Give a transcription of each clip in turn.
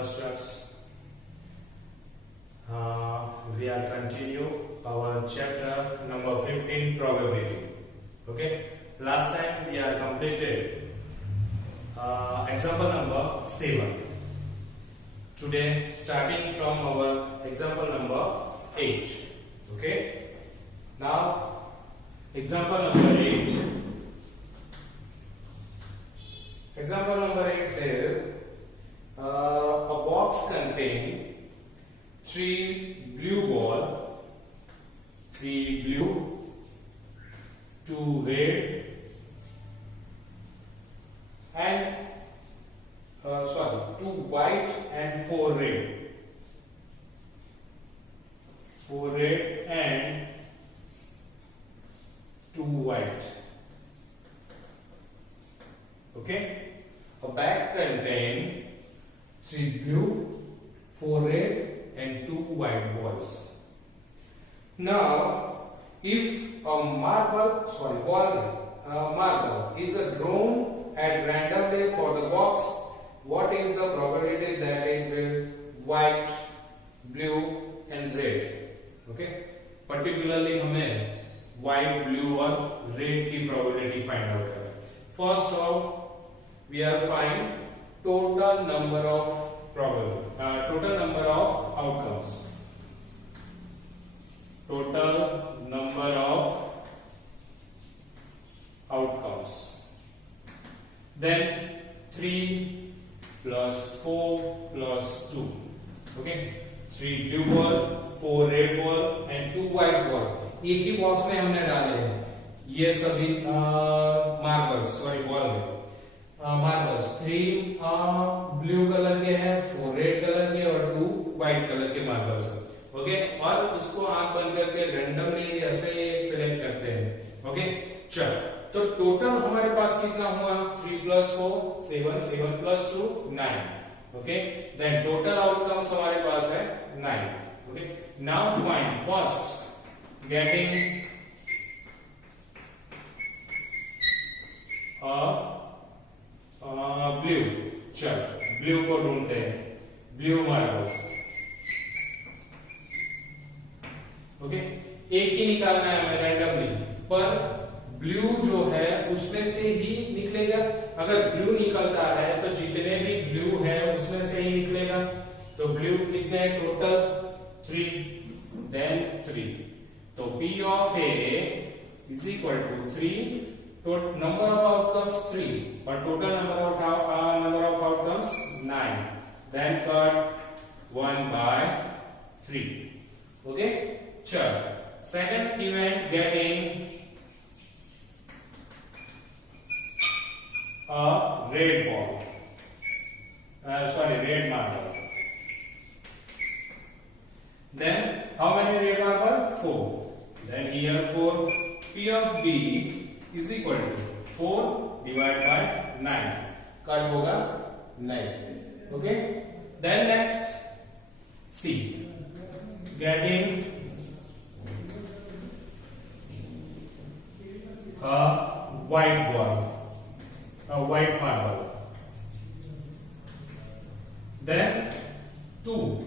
Hello students, we are continue our chapter number 15 probability. Okay, last time we are completed example number 7. Today starting from our example number 8. Okay, now example number 8. Example number 8 says a box containing 3 blue ball, 3 blue, 2 red, and 2 white and 4 red. 4 red and 2 white. Okay, a bag contains 3 blue, 4 red and 2 white balls. Now, if a marble is drawn at randomly for the box, what is the probability that it will white, blue and red? Okay, particularly हमें white, blue और red की probability find out करना है. First of we are find total number of total number of outcomes. Total number of outcomes. Then 3 plus 4 plus 2. Okay, 3 blue ball, 4 red ball and 2 white ball. एक ही box में हमने डाले हैं ये सभी marbles 3 blue colour के हैं, 4 red colour के और 2 व्हाइट कलर के मार्बल्स हैं. ओके, और उसको आप बन करके रैंडमली ऐसे सिलेक्ट करते हैं. ओके, चल तो टोटल हमारे पास कितना हुआ 3 plus 4 7, 7 plus 2 9. Okay, then total outcomes हमारे पास है 9. Okay, now find first getting blue. चल ब्लू को ढूंढते हैं, ब्लू मार्बल्स. ओके, एक ही निकालना है हमें रैंडमली, पर ब्लू जो है उसमें से ही निकलेगा. अगर ब्लू निकलता है तो जितने भी ब्लू है उसमें से ही निकलेगा. तो ब्लू कितने टोटल 3, देन 3. तो P of A is equal to 3. Number of outcomes 3, but total number of outcomes 9. Then cut 1 by 3. Okay, chal. Second event getting a red ball. Red marble. Then how many red marble? 4. Then here 4. P of B is equal to 4 divided by 9. Cut होगा 9. Okay, then next C, getting a white ball, a white marble. Then 2.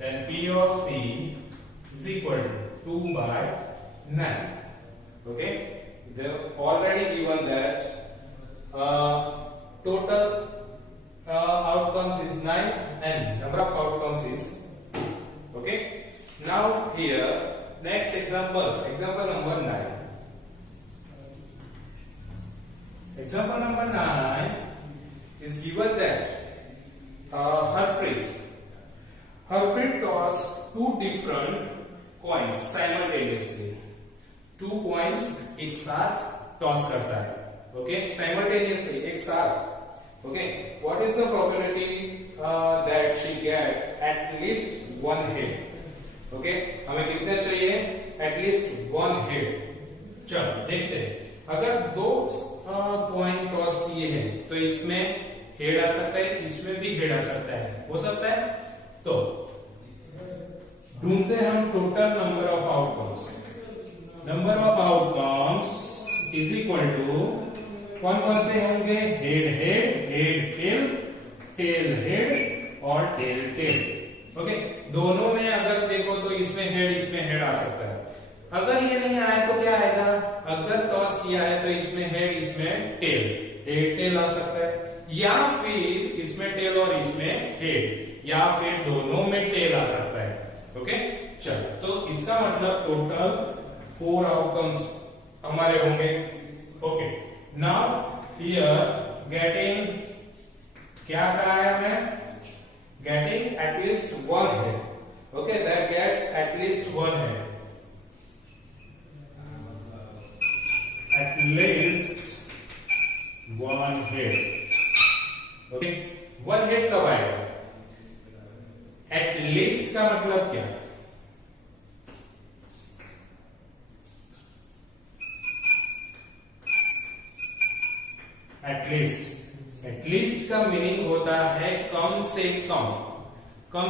Then P of C is equal to 2 by 9. Okay, they have already given that total outcomes is 9 and number of outcomes is 2. Okay, now here next example number 9. Example number 9 is given that Harpreet tossed 2 different coins simultaneously. 2 coins एक साथ toss करता है. Okay, simultaneously एक साथ. Okay, what is the probability that she get at least 1 hit. Okay, हमें कितने चाहिए? At least 1 hit. चलो देखते हैं. अगर 2 कॉइन टॉस किए हैं तो इसमें हेड आ सकता है, इसमें भी हेड आ सकता है, हो सकता है. तो ढूंढते हैं हम total number of outcomes. Number of outcomes is equal to कौन कौन से होंगे? Head head, head tail, tail head और टेल। ओके, दोनों में अगर देखो तो इसमें हेड आ सकता है। अगर ये नहीं आया तो क्या आएगा, अगर टॉस किया है तो इसमें हेड इसमें टेल आ सकता है, या फिर इसमें टेल और इसमें हेड, या फिर दोनों में टेल आ सकता है। ओके, चलो, तो इसका मतलब टोटल 4 आउटकम्स हमारे होंगे। ओके, नाउ हियर गेटिंग, क्या कहा है हमें, getting at least one head. Okay, that gets at least one head, at least one head. Okay, one head कब आएगा, at least का मतलब क्या, at least का मीनिंग होता है कम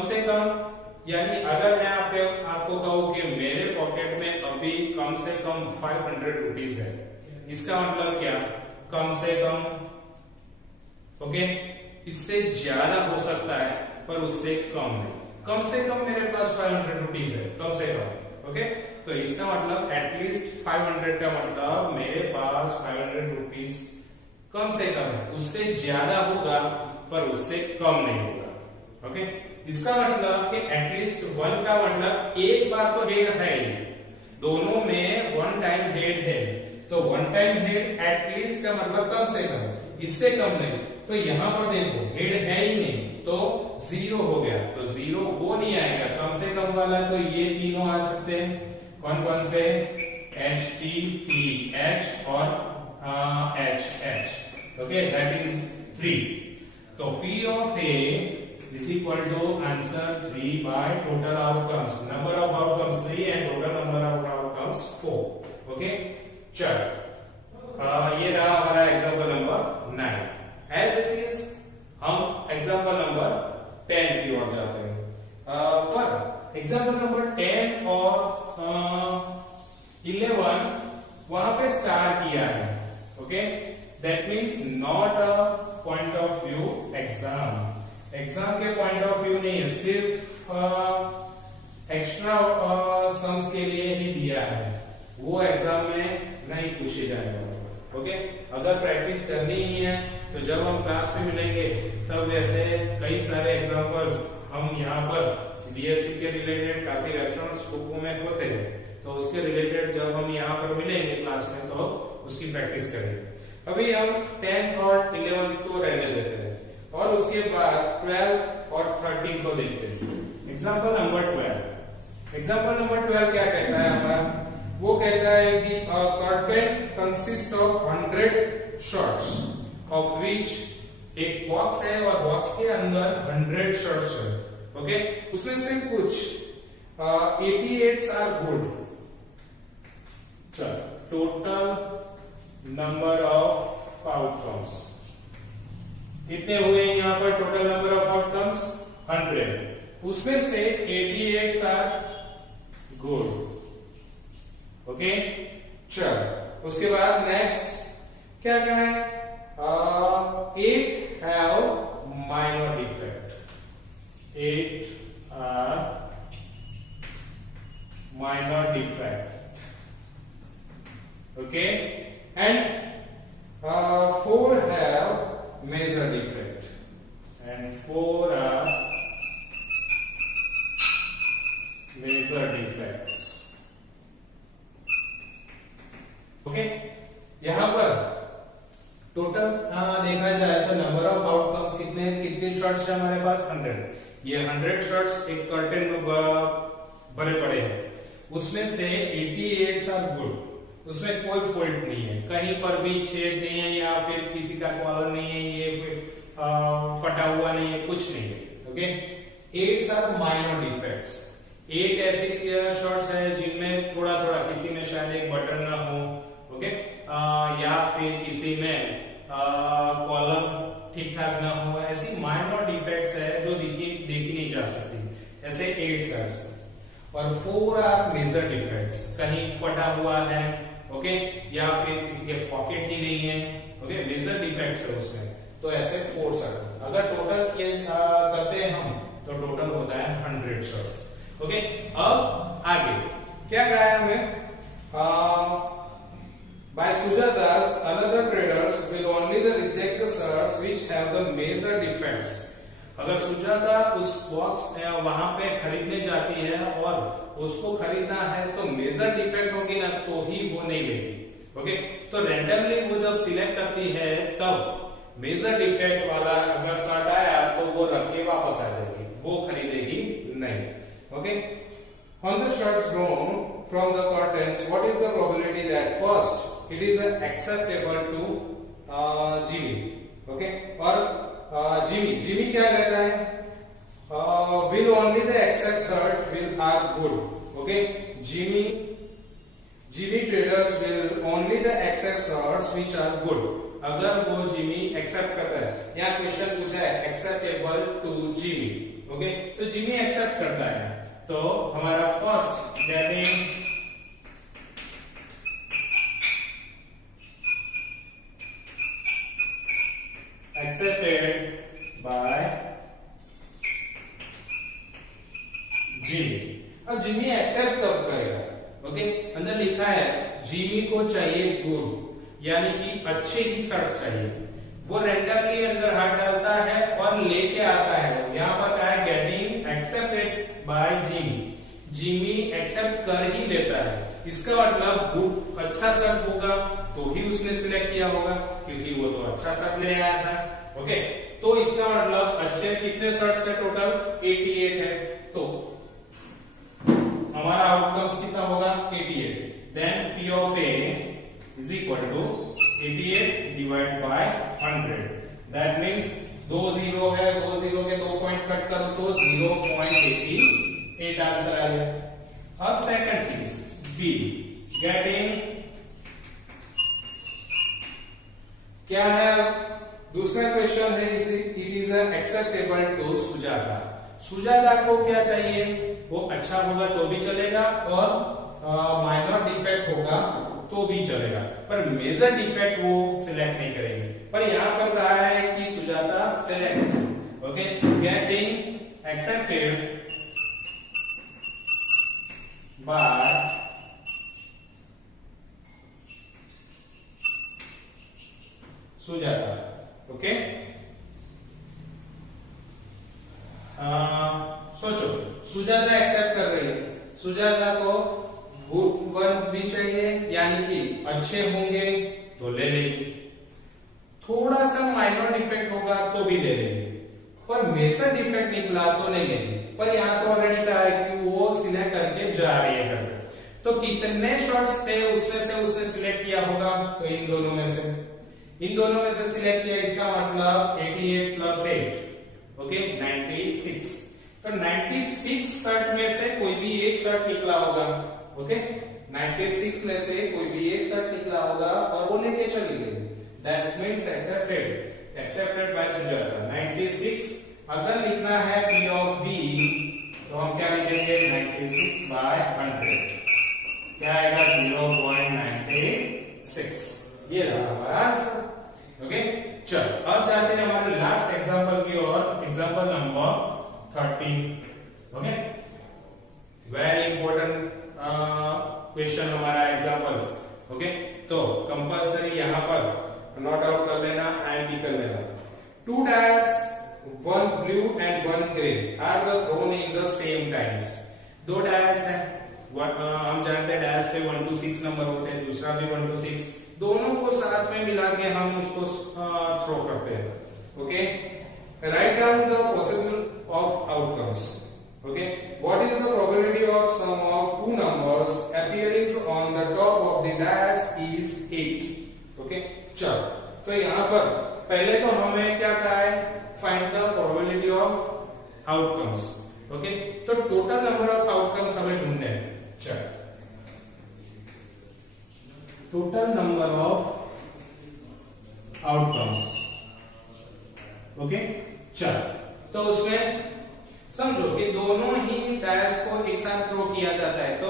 से कम, यानी अगर मैं आपको कहूं कि मेरे पॉकेट में अभी कम से कम 500 रुपीज है, इसका मतलब क्या, कम से कम। ओके, इससे ज्यादा हो सकता है पर उससे कम नहीं, कम से कम मेरे पास 500 रुपीज है, कम से कम। ओके, तो इसका मतलब एटलीस्ट 500 का मतलब मेरे पास 500 रुपीज कम से कम है, उससे ज्यादा होगा पर उससे कम नहीं होगा। ओके, इसका मतलब कि एटलीस्ट वन का मतलब एक बार तो हेड है ही, दोनों में वन टाइम हेड है, तो वन टाइम हेड एटलीस्ट का मतलब कम से कम, इससे कम नहीं। तो यहां पर देखो हेड है ही नहीं तो 0 हो गया, तो 0 वो नहीं आएगा, कम से कम वाला तो ये तीनों आ सकते हैं। कौन कौन से, H T P H और H H। Okay, that is 3। तो P of A is equal to answer 3 by total outcomes, number of outcomes 3 and total number of outcomes 4। Okay, चलो, ये रहा हमारा example number 9। As it is हम example number 10 की ओर जाते हैं। पर एग्जांपल नंबर 10 और 11 वहां पे स्टार किया है। Okay, that means not a point of view exam के पॉइंट ऑफ व्यू नहीं है, सिर्फ एक्स्ट्रा सम्स के लिए ही दिया है, वो एग्जाम में नहीं पूछे जाएगा। ओके, अगर प्रैक्टिस करनी ही है तो जब हम क्लास में मिलेंगे तब ऐसे कई सारे एग्जांपल्स हम यहाँ पर CBSE के रिलेटेड काफी रेफरेंस बुकों में होते हैं, तो उसके रिलेटेड जब हम यहाँ पर मिलेंगे क्लास में तो उसकी प्रैक्टिस करेंगे। अभी हम 10th और 11th को रहने देते हैं और उसके बाद 12 और 13 को देखते हैं। एग्जांपल नंबर 12 क्या कहता है हमारा, वो कहता है कि curtain consist of 100 shots of which एक बॉक्स है और बॉक्स के अंदर 100 शॉट्स है। ओके, उसमें से कुछ 88 are good. Total number of outcomes कितने हुए यहाँ पर, टोटल नंबर ऑफ आउटकम्स 100, उसमें से 88 आर गुड। ओके, चलो, उसके बाद नेक्स्ट क्या कहना है, 8 have minor defect, 8 are minor defect. Okay, and 4 have major defect, and 4 are major defects. Okay, यहां पर टोटल देखा जाए तो नंबर ऑफ आउटकम्स कितने शॉट्स है हमारे पास, 100। ये 100 शॉट्स एक कर्टेन में भरे पड़े हैं, उसमें से 88 आर गुड, उसमें कोई फॉल्ट नहीं है, कहीं पर भी छेद नहीं है या फिर किसी का कॉलर नहीं है, ये फटा हुआ नहीं है, कुछ नहीं है। ओके, 8 आर माइनर डिफेक्ट्स, 8 ऐसे शॉट्स है जिनमें थोड़ा थोड़ा, किसी में शायद एक बटन ना हो, ओके, या फिर किसी में कॉलम ठीक ठाक ना हो, ऐसी माइनर डिफेक्ट्स है जो देखी नहीं जा सकती, ऐसे 8 शॉट्स। और 4 आर मेजर डिफेक्ट्स, कहीं फटा हुआ है, ओके, या फिर किसी के पॉकेट ही नहीं है, ओके, मेजर डिफेक्ट्स है उसमें, तो ऐसे 4 शॉट्स। अगर टोटल करते हैं हम शॉट्स। ओके, अब आगे क्या कहा है हमें? By Sujatas, another traders will only reject the shirts which have the major defects. अगर सुजाता उस बॉक्स वहां पे खरीदने जाती है और उसको खरीदना है तो मेजर डिफेक्ट होगी ना, तो ही वो नहीं लेगी। ओके, तो रैंडमली वो जब सिलेक्ट करती है तब मेजर डिफेक्ट वाला अगर शर्ट आया तो वो रख के वापस आ जाएगी, वो खरीदेगी नहीं। Okay, on the shirts drawn from the curtains, what is the probability that first it is acceptable to Jimmy? Okay, और Jimmy क्या कहता है? Will only the accept shirt will are good. Okay, Jimmy traders will only the accept shirts which are good. अगर वो Jimmy accept करता है, यहाँ question पूछा है acceptable to Jimmy. Okay, तो Jimmy accept करता है, तो हमारा first getting accepted by Jimmy। अब Jimmy एक्सेप्ट कब करेगा? ओके, अंदर लिखा है Jimmy को चाहिए गुड, यानी कि अच्छे ही शर्ट चाहिए। वो रैंडमली अंदर हाथ डालता है और लेके आता है। यहाँ पर क्या है? Getting accepted by Jimmy। Jimmy accept कर ही लेता है, इसका मतलब गुड अच्छा शर्ट होगा तो ही उसने सिलेक्ट किया होगा, क्योंकि वो तो अच्छा शर्ट ले आया था। ओके, तो इसका मतलब अच्छे कितने शर्ट्स है? टोटल 88 है, तो हमारा आउटकम्स कितना होगा? 88। Then P of A is equal to 88 divided by 100। That means दो जीरो है, दो जीरो के 2 पॉइंट कट करो तो 0.88 आंसर आ गया। अब सेकंड केस B, गेटिंग क्या है? दूसरा क्वेश्चन है, it is acceptable to Sujata. Sujata को क्या चाहिए? वो अच्छा होगा तो भी चलेगा और माइनर डिफेक्ट होगा तो भी चलेगा, पर मेजर डिफेक्ट वो सिलेक्ट नहीं करेंगे। पर यहाँ पर कहा है कि Sujata select. Okay, getting accepted bye Sujata. Okay, सोचो, सुजाता एक्सेप्ट कर रही है, सुजाता को गुड भी चाहिए, यानी कि अच्छे होंगे तो ले लेंगे, थोड़ा सा माइनर डिफेक्ट होगा तो भी ले लेंगे, पर मेजर डिफेक्ट निकला तो नहीं लेंगे। पर यहाँ तो ऑलरेडी कहा है कि वो सिलेक्ट करके जा रही है करके, तो कितने शॉट्स थे उसमें से उसने सिलेक्ट किया होगा? तो इन दोनों में से सिलेक्ट किया, इसका मतलब 88 प्लस 8, ओके 96। तो 96 शर्ट में से कोई भी एक शर्ट निकला होगा। ओके, 96 में से कोई भी एक शर्ट निकला होगा और वो लेके चली गई। That means accepted by Sujata. 96 अगर लिखना है P of B तो हम क्या लिखेंगे? 96 बाय 100 क्या आएगा? 0.96। ये रहा हमारा आंसर। ओके, चल अब जाते हैं हमारे लास्ट एग्जांपल की ओर, example number 30। Okay, very important question हमारा एग्जांपल्स। ओके, तो कंपलसरी यहाँ पर नोट आउट कर लेना, एंड कर लेना। 2 dash, 1 blue and 1 grey are thrown in the same times. 2 dash है, हम जानते हैं डैश पे 1 to 6 नंबर होते हैं, दूसरा भी 1 to 6, दोनों को साथ में मिला के हम उसको थ्रो करते हैं। Okay, write down the possible of outcomes. Okay, what is the probability of sum of 2 numbers appearing on the top of the dash is 8। Okay, चल तो यहाँ पर पहले तो हमें क्या कहा है? Find the probability of outcomes. Okay, तो टोटल नंबर ऑफ आउटकम्स हमें ढूंढने हैं। चल, total number of outcomes. Okay, चल तो उसमें समझो कि दोनों ही डैश को एक साथ थ्रो किया जाता है, तो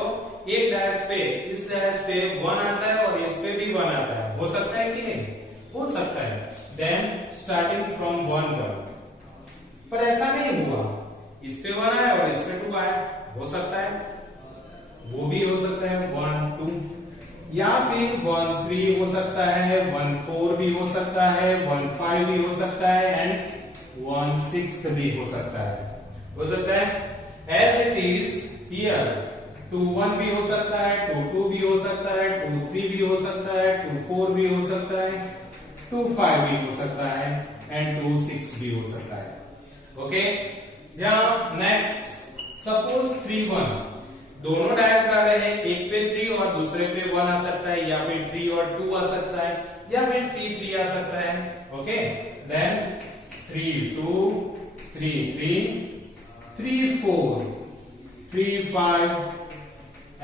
एक डैश पे, इस डैश पे 1 आता है और इस पे भी 1 आता है। हो सकता है कि नहीं? हो सकता है। देन स्टार्टिंग फ्रॉम 1 1, पर ऐसा नहीं हुआ, इस पे 1 आया और पर इस पे 2 आया, हो सकता है, वो भी हो सकता है 1 2, या फिर 1 3 हो सकता है, 1 4 भी हो सकता है, 1 5 भी हो सकता है एंड 1 6 भी हो सकता है एज इट इज हियर। 2 1 भी हो सकता है, 2 2 भी हो सकता है, 2 3 भी हो सकता है, 2 4 भी हो सकता है, 2 5 भी हो सकता है एंड 2 6 भी हो सकता है। ओके, यहाँ नेक्स्ट सपोज 3 1, दोनों डायस डाले हैं, एक पे 3 और दूसरे पे 1 आ सकता है, या फिर 3 और 2 आ सकता है, या फिर 3 3 आ सकता है। Okay, then 3 2 3 3 3 4 3 5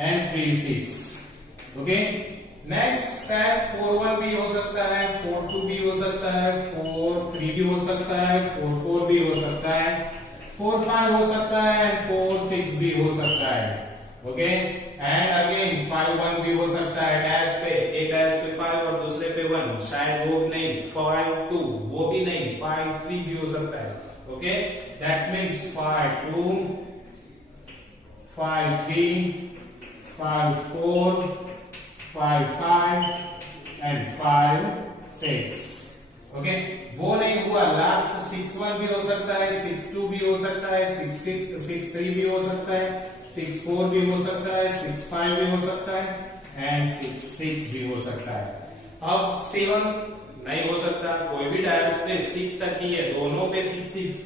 and 3 6। Okay, next set 4 1 भी हो सकता है, 4 2 भी हो सकता है, 4 3 भी हो सकता है, 4 4 भी हो सकता है, 4 5 हो सकता है एंड 4 6 भी हो सकता है। ओके, एंड अगेन 5 1 भी हो सकता है, डैश पे एक डैश पे 5 और दूसरे पे 1, शायद वो नहीं, 5 2 वो भी नहीं, 5 3 भी हो सकता है। Okay, that means 5 2 5 3 5 4 5 5 and 5 6। Okay, वो नहीं हुआ, लास्ट 6 1 भी हो सकता है, 6 2 भी हो सकता है, 6 3 भी हो सकता है, 6 4 भी हो सकता है, 6 5 भी हो सकता है एंड 6 6 भी हो सकता है। अब 7 नहीं हो सकता, कोई भी डायस पे 6 तक ही है, दोनों पे 6 6,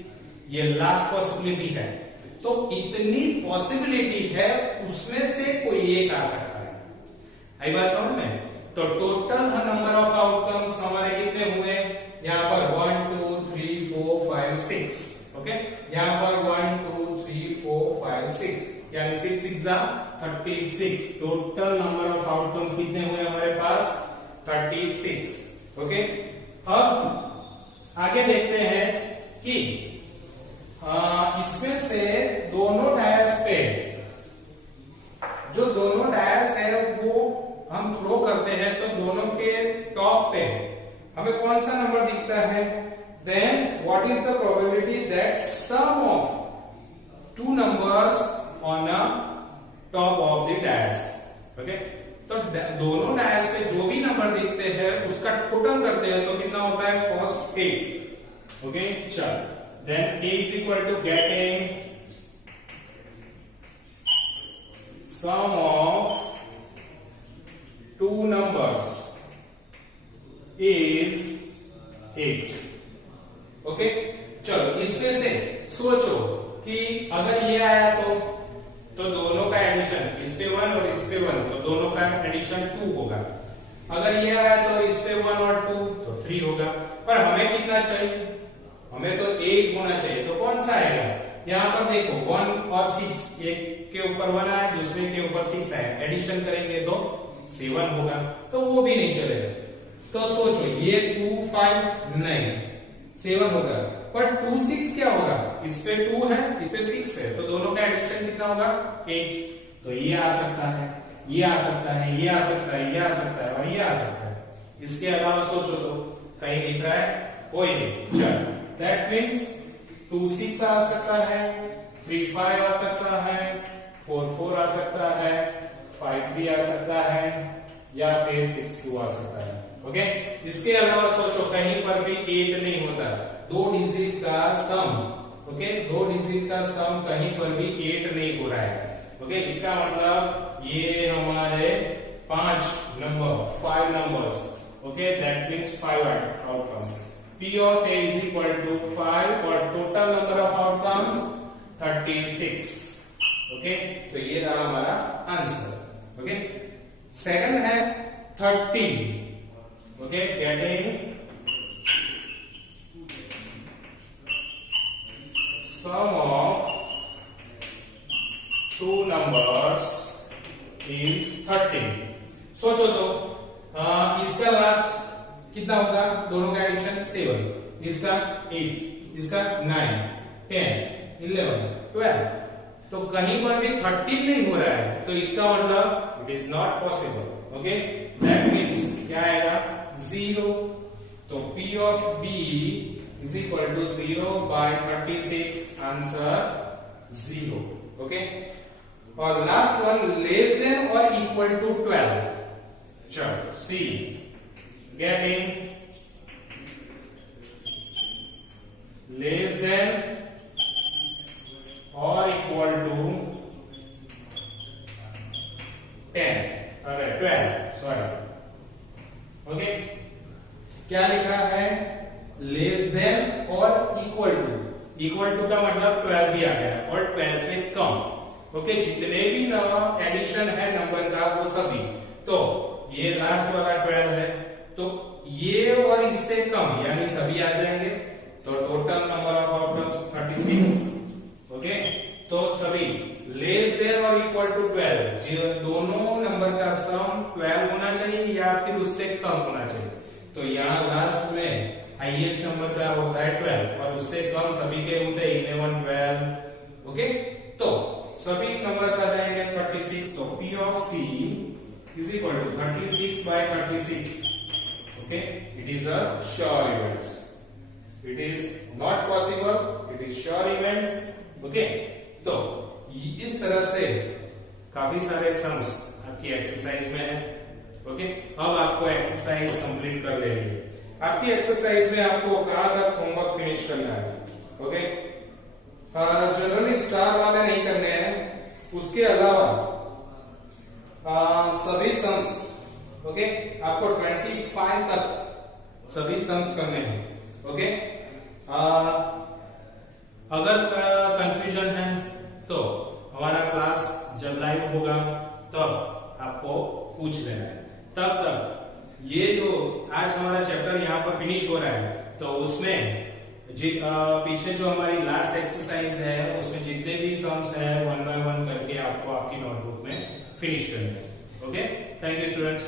ये लास्ट पॉसिबिलिटी है। तो इतनी पॉसिबिलिटी है, उसमें से कोई एक आ सकता है। आई बात समझ में? तो टोटल नंबर ऑफ आउटकम्स हमारे कितने हुए? यहाँ पर 1 2 3 4 5 6। ओके, यहाँ पर 1 2 3 4 5 6, यानी 6 6 36। टोटल नंबर ऑफ आउटकम्स कितने हुए हमारे पास? 36। ओके, अब आगे देखते हैं कि इसमें से दोनों डायस पे, जो दोनों डायस है वो हम थ्रो करते हैं, तो दोनों के टॉप पे हमें कौन सा नंबर दिखता है? Then what is the probability that sum of 2 numbers on a top of the dice. Okay, तो दोनों डायस पे जो भी नंबर दिखते हैं उसका टोटल करते हैं, तो कितना होता है? फर्स्ट 8। ओके, चल, then A is equal to getting sum of 2 numbers is 8। Okay, चलो इसमें से सोचो कि अगर ये आया तो दोनों का एडिशन, इस पे 1 और इस पे 1, तो दोनों का एडिशन 2 होगा। अगर ये आया तो इस पे 1 और 2 तो 3 होगा। पर हमें कितना चाहिए? हमें तो 8 होना चाहिए, तो कौन सा आएगा? यहाँ पर देखो 1 और 6, एक के ऊपर 1 आया, दूसरे के ऊपर 6 आया, एडिशन करेंगे तो 7 होगा, तो वो भी नहीं चलेगा। तो सोचो ये 2 5 नहीं, 7 होगा, पर 2 6 क्या होगा? इस पे 2 है, इस पे 6 है, तो दोनों का एडिशन कितना होगा? 8। तो ये आ सकता है, ये आ सकता है, ये आ सकता है, ये आ सकता है और ये आ सकता है। इसके अलावा सोचो तो कहीं दिख रहा है? कोई नहीं। चल, दैट मीन्स 2 6 आ सकता है, 3 5 आ सकता है, 4 4 आ सकता है, 5 3 आ सकता है, या फिर 6 2 आ सकता है। ओके, इसके अलावा सोचो कहीं पर भी 8 नहीं होता, 2 डिजिट का सम। ओके, 2 डिजिट का सम कहीं पर भी 8 नहीं हो रहा है। ओके, इसका मतलब ये हमारे 5 numbers. Okay, that means 5 outcomes. P of A is equal to 5 और total number of outcomes 36। Okay, तो ये रहा हमारा आंसर। ओके, सेकंड है 13। Okay, getting sum of 2 numbers is 13। सोचो तो इसका लास्ट कितना होगा? दोनों का एडिशन 7, इसका 8, इसका 9 10 11 12, तो कहीं पर भी 13 नहीं हो रहा है, तो इसका मतलब it is not possible. Okay, that means क्या आएगा? 0। तो P of B is equal to 0 by 36, answer 0. Okay, और लास्ट वन लेस देन और इक्वल टू 12. चलो सी गेटिंग लेस देन और इक्वल टू 10, अरे 12, सॉरी. ओके, क्या लिखा है? लेस देन और इक्वल टू. इक्वल टू का मतलब 12 भी आ गया और 12 से कम. ओके, जितने भी एडिशन है नंबर का वो सभी. तो ये लास्ट वाला 12 है, तो ये और इससे कम यानी सभी आ जाएंगे. तो total number of options 36. Okay, तो सभी लेस देन और इक्वल टू 12, दोनों नंबर का सम 12 होना चाहिए या फिर उससे कम होना चाहिए. तो यहाँ लास्ट में हाईएस्ट नंबर का होता है 12 और उससे कम सभी के होते हैं 11, 12. ओके, तो सभी नंबर्स आ जाएंगे 36. तो P of C is equal to 36 by 36. Okay, it is a sure events. It is not possible, it is sure events. Okay, तो इस तरह से काफी सारे सम्स आपकी एक्सरसाइज में है. ओके, अब आपको एक्सरसाइज कंप्लीट कर लेनी है. आपकी एक्सरसाइज में आपको कहाँ तक होमवर्क फिनिश करना है. ओके, जनरली स्टार वाले नहीं करने हैं, उसके अलावा सभी सम्स. ओके, आपको 25 तक सभी सम्स करने हैं. ओके, अगर कंफ्यूजन है तो हमारा क्लास जब लाइव होगा तब आपको पूछ लेना है. तब तक ये जो आज हमारा चैप्टर यहाँ पर फिनिश हो रहा है, तो उसमें पीछे जो हमारी लास्ट एक्सरसाइज है उसमें जितने भी सम्स है 1 by 1 करके आपको आपकी नोटबुक में फिनिश करना है. Okay, thank you students.